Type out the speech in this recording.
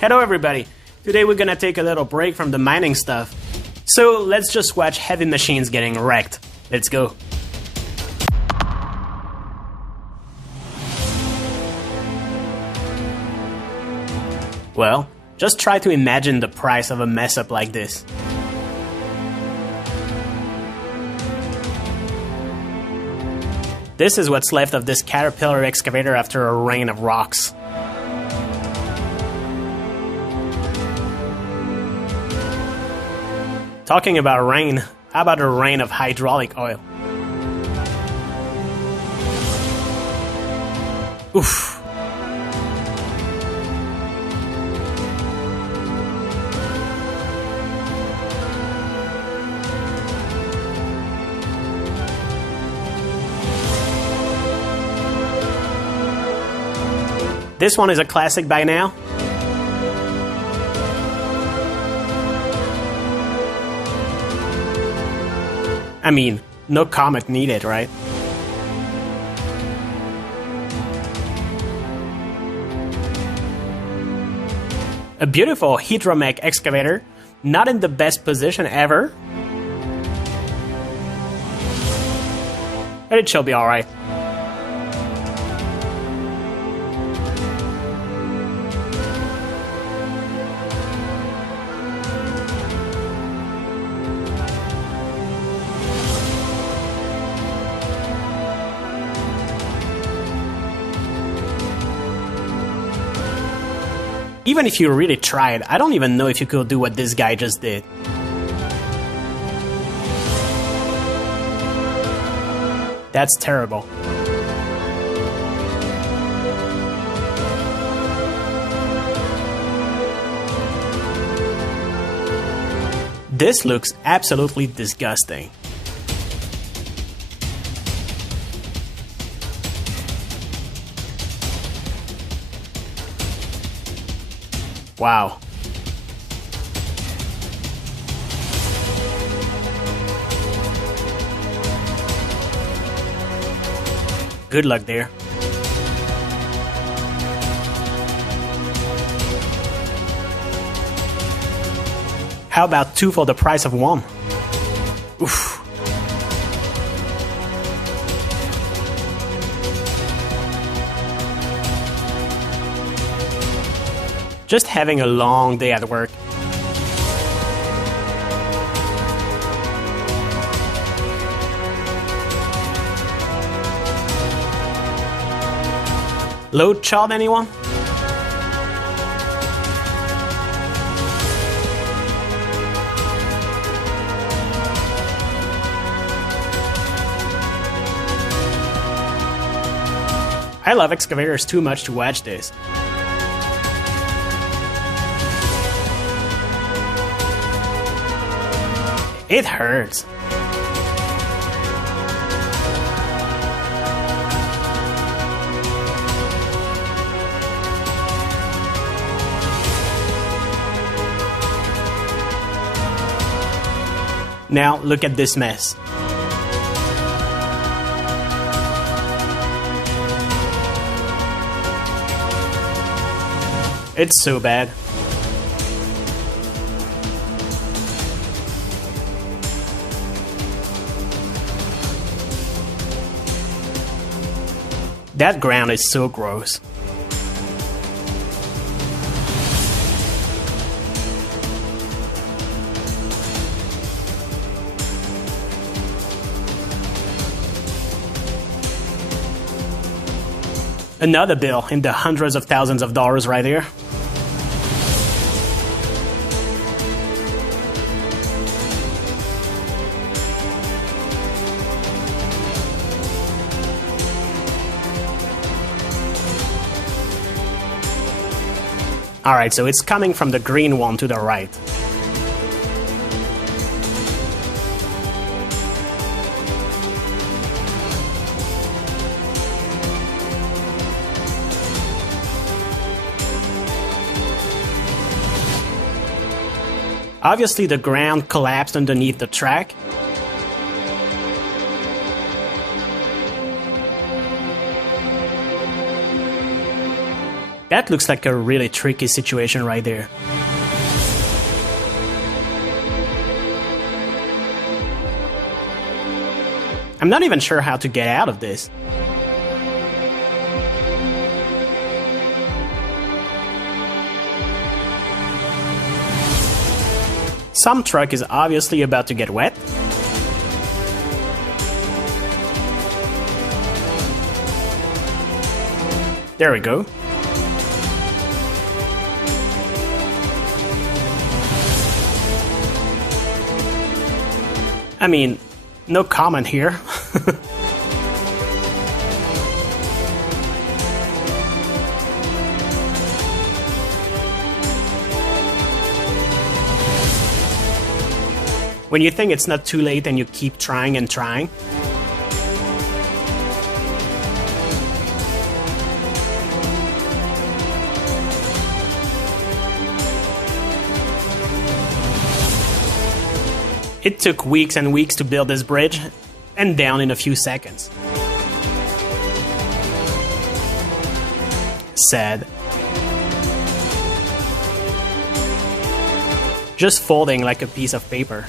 Hello everybody! Today we're gonna take a little break from the mining stuff. So let's just watch heavy machines getting wrecked. Let's go. Well, just try to imagine the price of a mess up like this. This is what's left of this Caterpillar excavator after a rain of rocks. Talking about rain, how about a rain of hydraulic oil? Oof. This one is a classic by now. I mean, no comment needed, right? A beautiful Hydromech excavator, not in the best position ever. But it shall be alright. Even if you really tried, I don't even know if you could do what this guy just did. That's terrible. This looks absolutely disgusting. Wow. Good luck there. How about 2 for the price of 1? Oof. Just having a long day at work. Load chart, anyone? I love excavators too much to watch this. It hurts. Now look at this mess. It's so bad. That ground is so gross. Another bill in the hundreds of thousands of dollars right here. Alright, so it's coming from the green one to the right. Obviously the ground collapsed underneath the track. That looks like a really tricky situation right there. I'm not even sure how to get out of this. Some truck is obviously about to get wet. There we go. I mean, no comment here. When you think it's not too late and you keep trying and trying. It took weeks and weeks to build this bridge, and down in a few seconds. Sad. Just folding like a piece of paper.